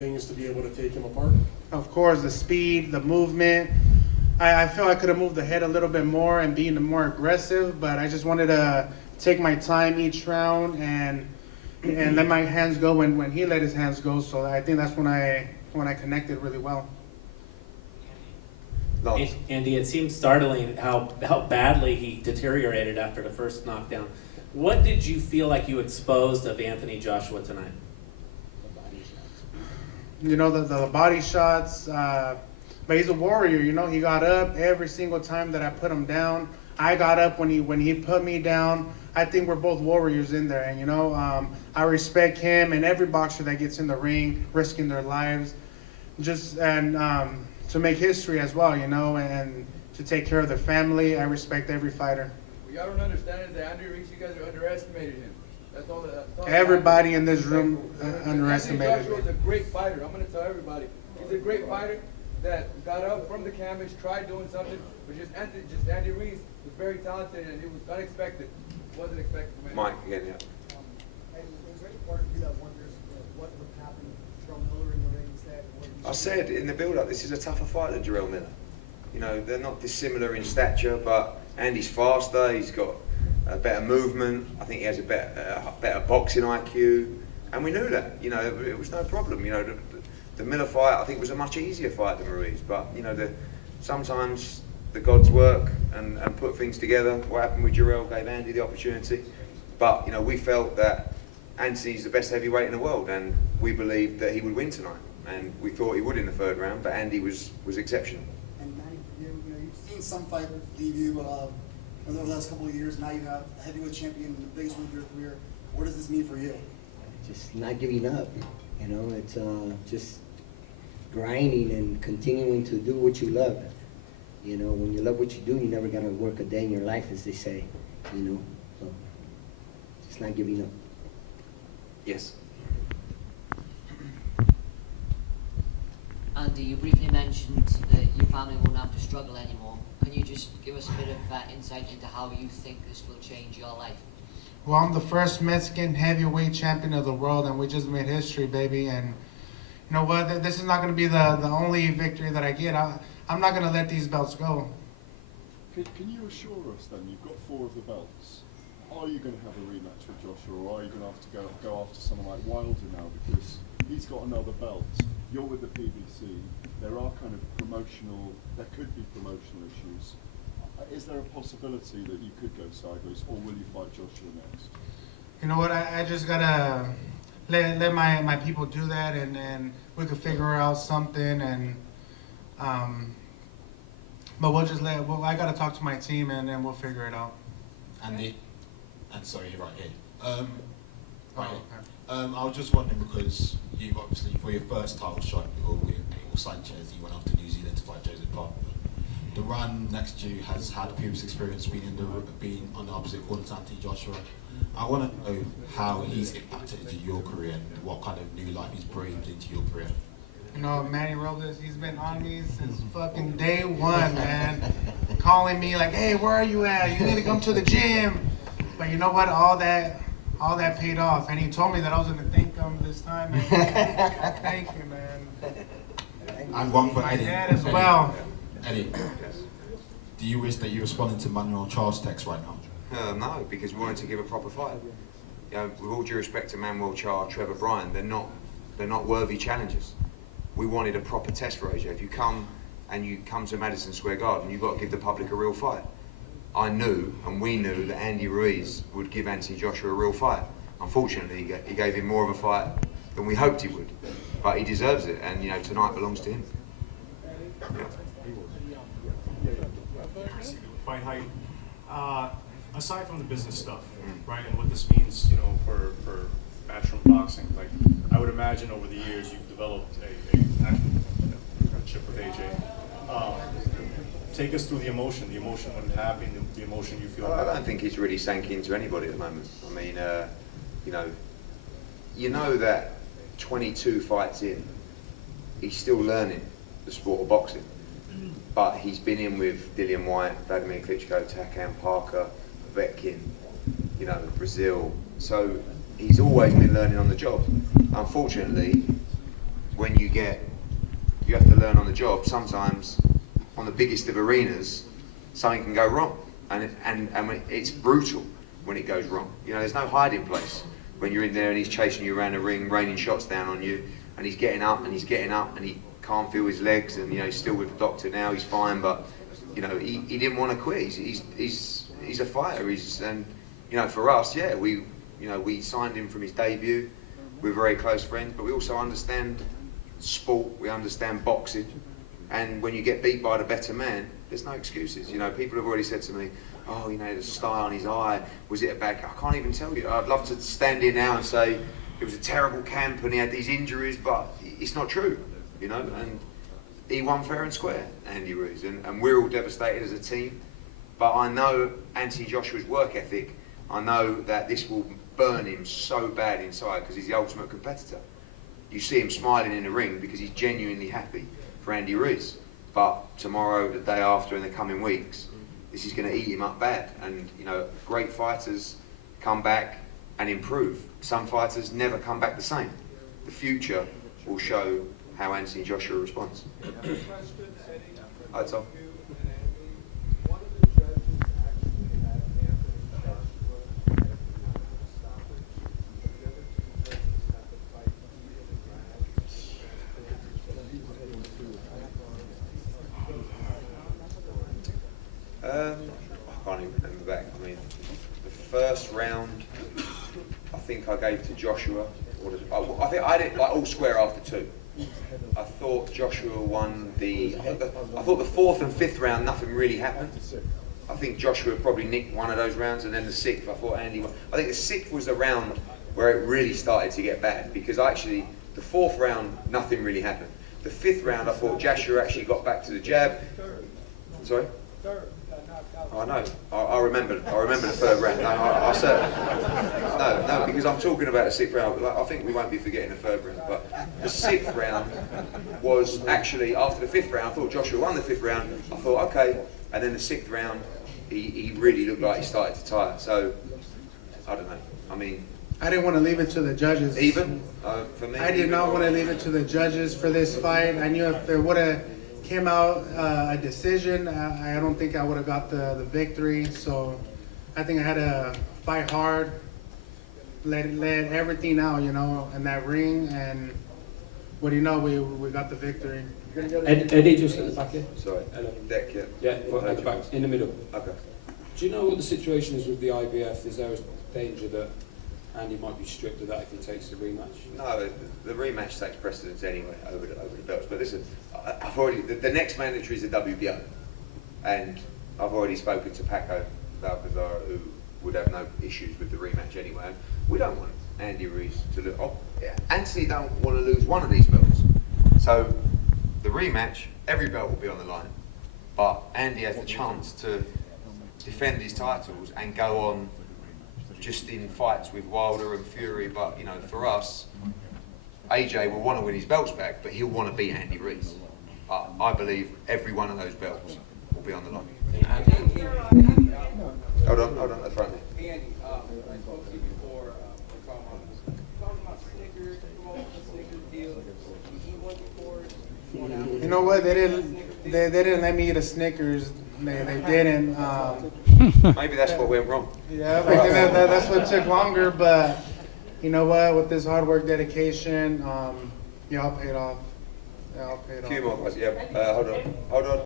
things to be able to take him apart? Of course, the speed, the movement. I feel I could have moved the head a little bit more and being more aggressive, but I just wanted to take my time each round and let my hands go when he let his hands go. So I think that's when I connected really well. Nice. Andy, it seems startling how badly he deteriorated after the first knockdown. What did you feel like you exposed of Anthony Joshua tonight? You know, the body shots, but he's a warrior. You know, he got up every single time that I put him down. I got up when he put me down. I think we're both warriors in there, and I respect him and every boxer that gets in the ring, risking their lives, to make history as well, and to take care of their family. I respect every fighter. What y'all don't understand is that Andy Ruiz, you guys are underestimating him. That's all. Everybody in this room underestimated Anthony Joshua is a great fighter. I'm going to tell everybody. He's a great fighter that got up from the canvas, tried doing something, but Andy Ruiz was very talented and it was unexpected. It wasn't expected from anyone. Mike, again, yeah. Was there any part of you that wonders what would happen to Jarrell Miller in the ring instead? I said in the build-up, this is a tougher fight than Jarrell Miller. You know, they're not dissimilar in stature, but Andy's faster, he's got a better movement, I think he has a better boxing IQ, and we knew that. You know, it was no problem. You know, the Miller fight, I think, was a much easier fight than Ruiz, but, sometimes the gods work and put things together. What happened with Jarrell gave Andy the opportunity, but, we felt that Anthony's the best heavyweight in the world, and we believed that he would win tonight, and we thought he would in the third round, but Andy was exceptional. And Manny, you've seen some fighters leave you over the last couple of years. Now you have a heavyweight champion, the biggest one of your career. What does this mean for you? Just not giving up. It's just grinding and continuing to do what you love. When you love what you do, you never gotta work a day in your life, as they say. So just not giving up. Yes. Andy, you briefly mentioned that your family won't have to struggle anymore. Can you just give us a bit of insight into how you think this will change your life? Well, I'm the first Mexican heavyweight champion of the world, and we just made history, baby. And you know what? This is not going to be the only victory that I get. I'm not going to let these belts go. Can you assure us then, you've got 4 of the belts, are you going to have a rematch with Joshua, or are you going to have to go after someone like Wilder now, because he's got another belt, you're with the PBC, there could be promotional issues. Is there a possibility that you could go sideways, or will you fight Joshua next? You know what? I just gotta let my people do that, and we could figure out something. And but I gotta talk to my team, and then we'll figure it out. Andy, and sorry, you're right here. Right. Okay. I was just wondering, because you obviously, for your first title shot with Sanchez, you went off to New Zealand to fight Joseph Parker. The run next to you has had previous experience being on the opposite corner to Anthony Joshua. I want to know how he's impacted into your career and what kind of new life he's breathed into your career. Manny Robles, he's been on me since fucking day one, man. Calling me like, hey, where are you at? You need to come to the gym. But you know what? All that paid off. And he told me that I was going to thank him this time. And thank you, man. And one for My Eddie. dad as well. Eddie, do you wish that you responded to Manuel Charles' text right now? No, because we wanted to give a proper fight. With all due respect to Manuel Charr, Trevor Bryan, they're not worthy challengers. We wanted a proper test for AJ. If you come to Madison Square Garden, you've got to give the public a real fight. I knew, and we knew, that Andy Ruiz would give Anthony Joshua a real fight. Unfortunately, he gave him more of a fight than we hoped he would. But he deserves it, and tonight belongs to him. Fight height. Aside from the business stuff, right, and what this means, for matchroom boxing, like I would imagine over the years you've developed a actual friendship with AJ. Take us through the emotion when it happened, the emotion you feel. I don't think it's really sank into anybody at the moment. I mean, you know that 22 fights in, he's still learning the sport of boxing. But he's been in with Dillian White, Vladimir Klitschko, Takan Parker, Vetkin, Brazil. So he's always been learning on the job. Unfortunately, when you have to learn on the job. Sometimes on the biggest of arenas, something can go wrong, and it's brutal when it goes wrong. You know, there's no hiding place when you're in there and he's chasing you around the ring, raining shots down on you, and he's getting up and he's getting up and he can't feel his legs, and you know he's still with the doctor now. He's fine, but you know he didn't want to quit. He's a fighter. And you know, for us, yeah, we signed him from his debut. We're very close friends, but we also understand sport. We understand boxing, and when you get beat by the better man, there's no excuses. You know, people have already said to me, oh, you know, the sty on his eye, was it a bad... I can't even tell you. I'd love to stand here now and say it was a terrible camp and he had these injuries, but it's not true, you know, and he won fair and square, Andy Ruiz, and we're all devastated as a team, but I know Anthony Joshua's work ethic. I know that this will burn him so bad inside because he's the ultimate competitor. You see him smiling in the ring because he's genuinely happy for Andy Ruiz, but tomorrow, the day after, in the coming weeks, this is going to eat him up bad. And you know, great fighters come back and improve. Some fighters never come back the same. The future will show how Anthony Joshua responds. Hi, Tom. I can't even remember back. I mean, the first round, I think I gave to Joshua. I think I did like all square after two. I thought Joshua won I thought the fourth and fifth round, nothing really happened. I think Joshua probably nicked one of those rounds, and then the sixth, I thought Andy won. I think the sixth was the round where it really started to get bad, because the fourth round, nothing really happened. The fifth round, I thought Joshua actually got back to the jab. Sorry? Oh, I know. I remember the third round. No, I certainly. No, because I'm talking about the sixth round. I think we won't be forgetting the third round. But the sixth round was actually, after the fifth round, I thought Joshua won the fifth round. I thought, okay. And then the sixth round, he really looked like he started to tire. So, I don't know. I mean, I didn't want to leave it to the judges. Even? For me? I did not want to leave it to the judges for this fight. I knew if there would have came out a decision, I don't think I would have got the victory. So I think I had to fight hard, let everything out, you know, in that ring, and what do you know, we got the victory. Eddie, just at the back here. Sorry. Deck, yeah. Yeah, at the back, in the middle. Okay. Do you know what the situation is with the IBF? Is there a danger that Andy might be stripped of that if he takes the rematch? No, the rematch takes precedence anyway over the belts. But listen, I've already the next mandatory is the WBO, and I've already spoken to Paco Balcazar, who would have no issues with the rematch anyway. And we don't want Andy Ruiz to lose. Oh, yeah, Anthony don't want to lose one of these belts. So the rematch, every belt will be on the line, but Andy has the chance to defend his titles and go on just in fights with Wilder and Fury. But you know, for us, AJ will want to win his belts back, but he'll want to beat Andy Ruiz. I believe every one of those belts will be on the line. Hold on, that's right. Hey Andy, I spoke to you before, talking about Snickers, the Snickers deal. You eat one before? You know what? They didn't let me eat a Snickers. They didn't. Maybe that's what went wrong. Yeah, I think that's what took longer. But you know what? With this hard work, dedication, y'all paid off. A few more questions. Yeah. Hold on.